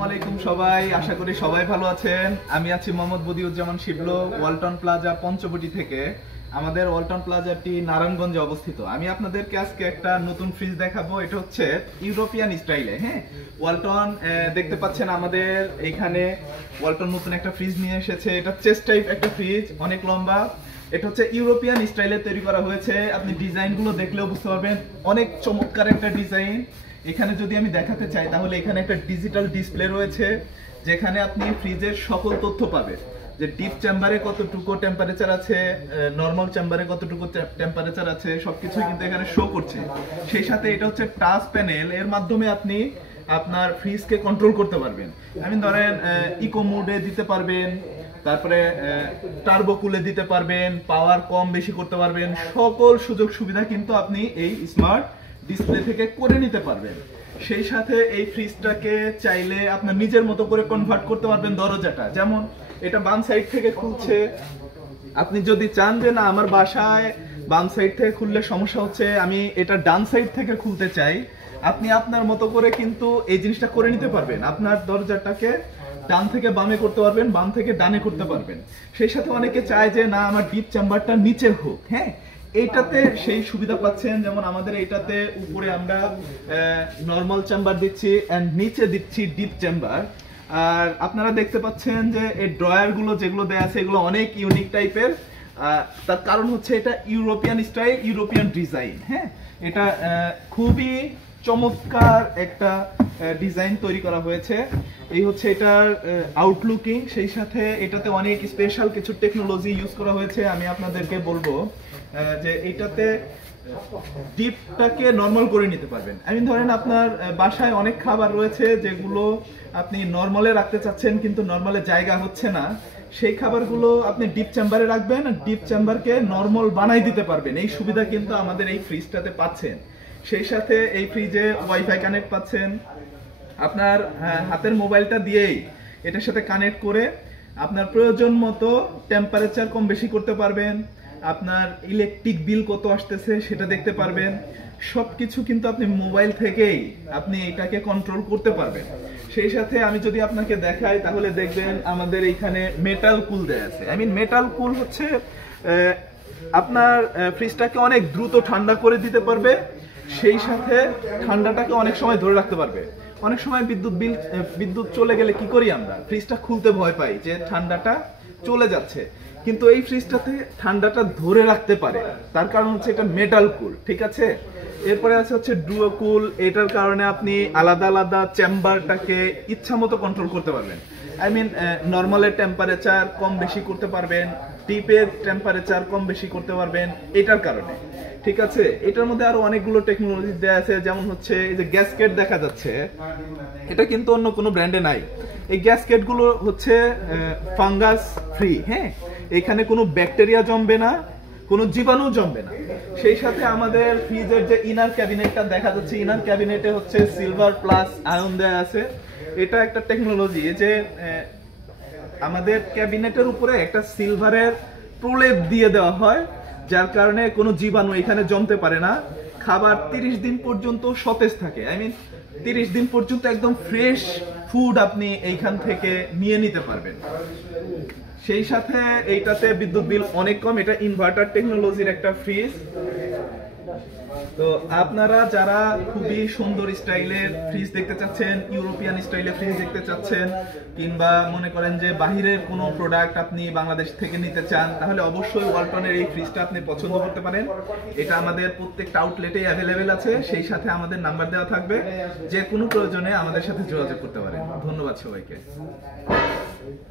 আসসালামু আলাইকুম সবাই, আশা করি সবাই ভালো আছেন। আমি আছি মোহাম্মদ বদিউজ্জামান শিবলো, ওয়ালটন প্লাজা পঞ্চবটি থেকে। আমাদের ওয়ালটন প্লাজাটি নারায়ণগঞ্জে অবস্থিত। আমি আপনাদেরকে আজকে একটা নতুন ফ্রিজ দেখাবো। এটা হচ্ছে ইউরোপিয়ান স্টাইলে। হ্যাঁ, ওয়ালটন দেখতে পাচ্ছেন আমাদের এখানে ওয়ালটন নতুন একটা ফ্রিজ নিয়ে এসেছে। এটা চেস্ট টাইপ একটা ফ্রিজ, অনেক লম্বা। এটা হচ্ছে ইউরোপিয়ান স্টাইলে তৈরি করা হয়েছে। আপনি ডিজাইনগুলো দেখলেও বুঝতে পারবেন, অনেক চমৎকার একটা ডিজাইন। এখানে যদি আমি দেখাতে চাই তাহলে এখানে একটা ডিজিটাল ডিসপ্লে রয়েছে, যেখানে আপনি ফ্রিজের সকল তথ্য পাবেন, যে ডিপ চেম্বারে কতটুকু টেম্পারেচার আছে, নর্মাল চেম্বারে কতটুকু টেম্পারেচার আছে, সবকিছু কিন্তু এখানে শো করছে। সেই সাথে এটা হচ্ছে টাচ প্যানেল, এর মাধ্যমে আপনি আপনার ফ্রিজকে কন্ট্রোল করতে পারবেন। আমি ধরেন ইকো মোডে দিতে পারবেন, তারপরে টার্বো কুলে দিতে পারবেন, পাওয়ার কম বেশি করতে পারবেন। সকল সুযোগ সুবিধা কিন্তু আপনি এই স্মার্ট ডিসপ্লে থেকে করে নিতে পারবেন। সেই সাথে এই ফ্রিজটাকে চাইলে আপনার নিজের মতো করে কনভার্ট করতে পারবেন দরজাটা। যেমন এটা বাম সাইড থেকে খুলছে, আপনি যদি চান যে না আমার বাসায় বাম সাইড থেকে খুললে সমস্যা হচ্ছে, আমি এটা ডান সাইড থেকে খুলতে চাই, আপনি আপনার মতো করে কিন্তু এই জিনিসটা করে নিতে পারবেন। আপনার দরজাটাকে ডান থেকে বামে করতে পারবেন, বাম থেকে ডানে করতে পারবেন। সেই সাথে অনেকে চায় যে না আমার ডিপ চেম্বারটা নিচে হোক। হ্যাঁ, এইটাতে সেই সুবিধা পাচ্ছেন। যেমন আমাদের এইটাতে উপরে আমরা নর্মাল চেম্বার দিচ্ছি এন্ড নিচে দিচ্ছি ডিপ চেম্বার। আর আপনারা দেখতে পাচ্ছেন যে এই ড্রয়ার গুলো যেগুলো দেয়া আছে এগুলো অনেক ইউনিক টাইপের। তার কারণ হচ্ছে এটা ইউরোপিয়ান স্টাইল, ইউরোপিয়ান ডিজাইন। হ্যাঁ, এটা খুবই চমৎকার একটা ডিজাইন তৈরি করা হয়েছে। এই হচ্ছে এটার আউটলুকিং। সেই সাথে এটাতে অনেক স্পেশাল কিছু টেকনোলজি ইউজ করা হয়েছে। আমি আপনাদেরকে বলবো যে এটাতে ডিপটাকে নরমাল করে নিতে পারবেন। আমি ধরেন আপনার বাসায় অনেক খাবার রয়েছে যেগুলো আপনি নরমালে রাখতে চাচ্ছেন কিন্তু নরমালে জায়গা হচ্ছে না, সেই খাবারগুলো আপনি ডিপ চেম্বারে রাখবেন আর ডিপ চেম্বারকে নরমাল বানাই দিতে পারবেন। এই সুবিধা কিন্তু আমাদের এই ফ্রিজটাতে পাচ্ছেন। সেই সাথে এই ফ্রিজে ওয়াইফাই কানেক্ট পাচ্ছেন। আপনার হাতের মোবাইলটা দিয়েই এটার সাথে কানেক্ট করে আপনার প্রয়োজন মতো টেম্পারেচার কম বেশি করতে পারবেন। আপনার ইলেকট্রিক বিল কত আসতেছে সেটা দেখতে পারবেন। সবকিছু কিন্তু আপনি মোবাইল থেকেই আপনি এটাকে কন্ট্রোল করতে পারবেন। সেই সাথে আমি যদি আপনাকে দেখাই তাহলে দেখবেন আমাদের এখানে মেটাল কুল দেয়া আছে। মেটাল কুল হচ্ছে আপনার ফ্রিজটাকে অনেক দ্রুত ঠান্ডা করে দিতে পারবে, সেই সাথে ঠান্ডাটাকে অনেক সময় ধরে রাখতে পারবে। অনেক সময় বিদ্যুৎ চলে গেলে কি করি আমরা, ফ্রিজটা খুলতে ভয় পাই যে ঠান্ডাটা চলে যাচ্ছে, কিন্তু এই ফ্রিজটাতে ঠান্ডাটা ধরে রাখতে পারে। তার কারণ হচ্ছে এটা মেটাল কুল। ঠিক আছে, এরপরে আছে হচ্ছে ডুও কুল। এটার কারণে আপনি আলাদা আলাদা চেম্বারটাকে ইচ্ছা মতো কন্ট্রোল করতে পারবেন। নর্মালের টেম্পারেচার কম বেশি করতে পারবেন, ডিপের টেম্পারেচার কম বেশি করতে পারবেন এটার কারণে। ঠিক আছে, এটার মধ্যে আরো অনেকগুলো টেকনোলজি দেওয়া আছে। যেমন হচ্ছে এই যে গ্যাসকেট দেখা যাচ্ছে, এটা কিন্তু অন্য কোনো ব্র্যান্ডে নাই। এই গ্যাসকেট গুলো হচ্ছে ফাঙ্গাস ফ্রি। হ্যাঁ, এখানে কোনো ব্যাকটেরিয়া জমবে না, কোনো জীবাণু জমবে না। সেই সাথে আমাদের ফ্রিজের যে ইনার ক্যাবিনেটটা দেখা যাচ্ছে, ইনার ক্যাবিনেটে হচ্ছে সিলভার প্লাস আয়ন দেয়া আছে। এটা একটা টেকনোলজি যে আমাদের ক্যাবিনেটের উপরে একটা সিলভারের প্রলেপ দিয়ে দেওয়া হয়, যার কারণে কোনো জীবাণু এখানে জমতে পারে না। খাবার 30 দিন পর্যন্ত সতেজ থাকে। 30 দিন পর্যন্ত একদম ফ্রেশ ফুড আপনি এইখান থেকে নিয়ে নিতে পারবেন। সেই সাথে এইটাতে বিদ্যুৎ বিল অনেক কম। এটা ইনভার্টার টেকনোলজির একটা ফ্রিজ। তো আপনারা যারা খুবই সুন্দর স্টাইলের ফ্রিজ দেখতে চাচ্ছেন, ইউরোপিয়ান স্টাইলের ফ্রিজ দেখতে চাচ্ছেন, কিংবা মনে করেন যে বাহিরের কোনো প্রোডাক্ট আপনি বাংলাদেশ থেকে নিতে চান, তাহলে অবশ্যই ওয়ালটনের এই ফ্রিজটা আপনি পছন্দ করতে পারেন। এটা আমাদের প্রত্যেকটা আউটলেটে অ্যাভেলেবেল আছে। সেই সাথে আমাদের নাম্বার দেওয়া থাকবে, যে কোনো প্রয়োজনে আমাদের সাথে যোগাযোগ করতে পারেন। ধন্যবাদ সবাইকে।